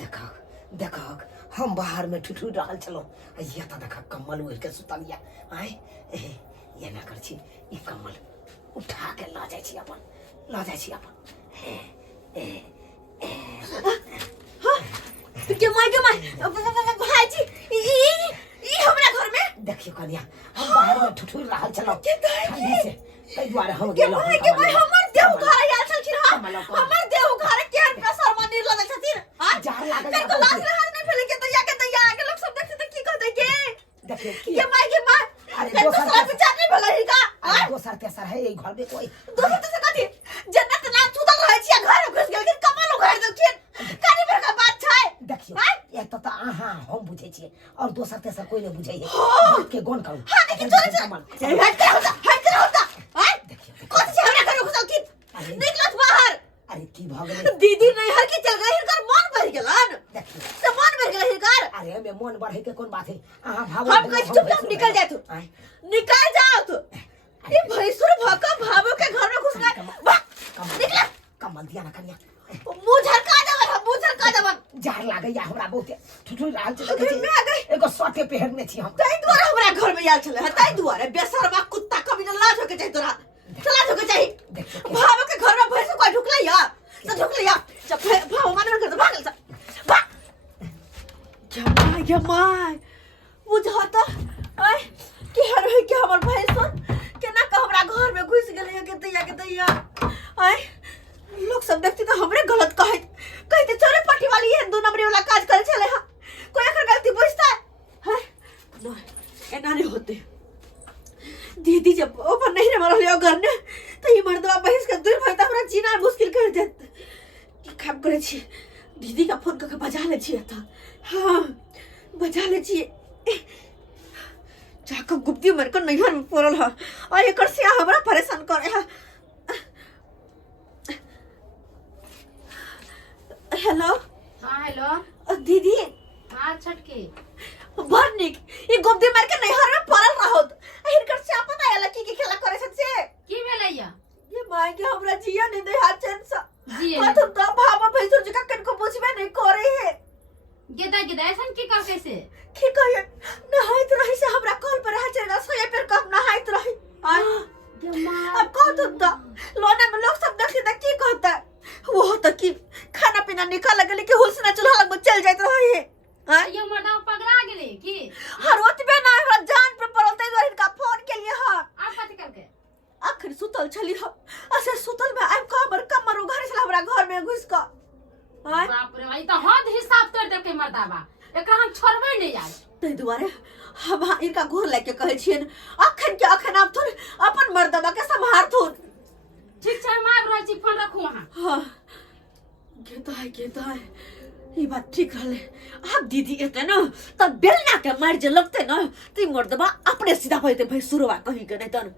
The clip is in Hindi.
देखो देखो हम बाहर में ठुठू डाल चलो ये तो देखा कम्मल उड़ के सुतलिया आए ये ना कर छी ई कम्मल उठा के ला जाय छी अपन ला जाय छी अपन के माय भाईजी ई हमरा घर में देखियो कन्या हम बाहर में ठुठू डाल चलो ठंडी से तै द्वारे हम गेलो के भाई हमर देव घर आयल छलखिन हमर देव घर केहन प्रसर मंदिर लगल छथिन हां जार लागल कनको लाज रहा नहीं फैले के दैया आगे लोग सब देखते त की कहते के देखियो की के माय अरे दूसरा से चाटनी भलाई का अरे दोसर तेसर है घर में कोई दूसरा से कथि जन्नत नाम सुतल रहे छी घर घुस गेल कि कमल घर देखिन कानी बेर का बात छै देखियो ये तो आहा हम बुझे छी और दोसर तेसर कोई नहीं बुझे है के गोन कहू हां देखि चल हट कर होता हां देखियो कौन से हमरा घर घुसल कि निकलत बाहर अरे की भ गेलै दीदी नहीं हर की चल गई कर मन भर गेलन देखियो से मन भर गेल कर अरे में मन बढ़े के कोन बात है आहा भाव हम कह चुपचाप निकल जा तू निकल जाओ तू ये भैंसुर भका भावो के घर में घुस गए निकल कमल दिया ना कन्या मुंह झरका देवन हम मुंह झरका देवन जार लागे या हमरा बहुत ठुठू रहल छै अरे मैं आ गई एगो सोटे पहरने छी हम तई द्वारा हमरा घर में आयल छले तई द्वारा बेशर्मा कुत्ता कभी न लाज होके चाहिए तोरा चला होके चाहिए भाव के घर में भैंस कोई ढुकले या तो ढुकले या जब भाव माने कर भागल सा भाग जमाय बुझाता आय की हर है कि हमर भैंस केना का हमरा घर में घुस गेले के दैया आय लोग सब देखते तो हमरे गलत कहते चले पट्टी वाली है दो नंबरी वाला काज करे चले हां कोई एकर गलती बुझता है नहीं एना नहीं होते दीदी जब ऊपर नहीं रे मरल हो घर ने तो ये मर्दवा बहिस के दूर भरता हमरा जीना मुश्किल कर देत की काम करे छी दीदी का फोन करके बजा ले छी था हां बजा ले छी जाकर गुप्ती मर को नैहर में पड़ल है और एकर से हमरा परेशान करे है हेलो हाँ हेलो दीदी हाँ छटके बरनिक ये गुप्ती मार के नैहर में पड़ल रहत हिरकर से पता आला की खेला करे से की भेलैया ये माय के हमरा जिया नहीं दे हाथ चैन सा जिए तो तो भावा भैसुर जी का कनको पूछबे नहीं करे है गेदा ऐसन की कर कैसे की कहिए नहाइत रही से हमरा कॉल पर आ चला सोए पर कब नहाइत रही अब कौन तो लोने में लोग सब देखते त की कहता वो तो की खाना पीना निकाल गेले कि हुसना चूल्हा लग में चल जाइत रही है हां ये मर्दा पगड़ा गेले की हर ओतबे ना हमरा जान पे पड़ल तै दुआरे का फोन के लिए हां आप कथि करके आखिर सुतल छली हम असे सुतल में आइ कमर कमर उघारे छला हमरा घर में घुस क हां बाप रे भाई तो हद हिसाब कर दे के मर्दा बा एकरा हम छोड़बे नहीं आज तै दुआरे हम इनका घोर लेके कहै छियन अखन के अखन आप थोर अपन मर्दबा के संभार थोर ठीक छै हम आब रहल छी फोन रखू वहां हां गेदाय ये बात ठीक रहले अब दीदी एते न तब बेलना के मार जे लगते न ती मर्दबा अपने सीधा होइते भाई सुरवा कहि के नहीं तन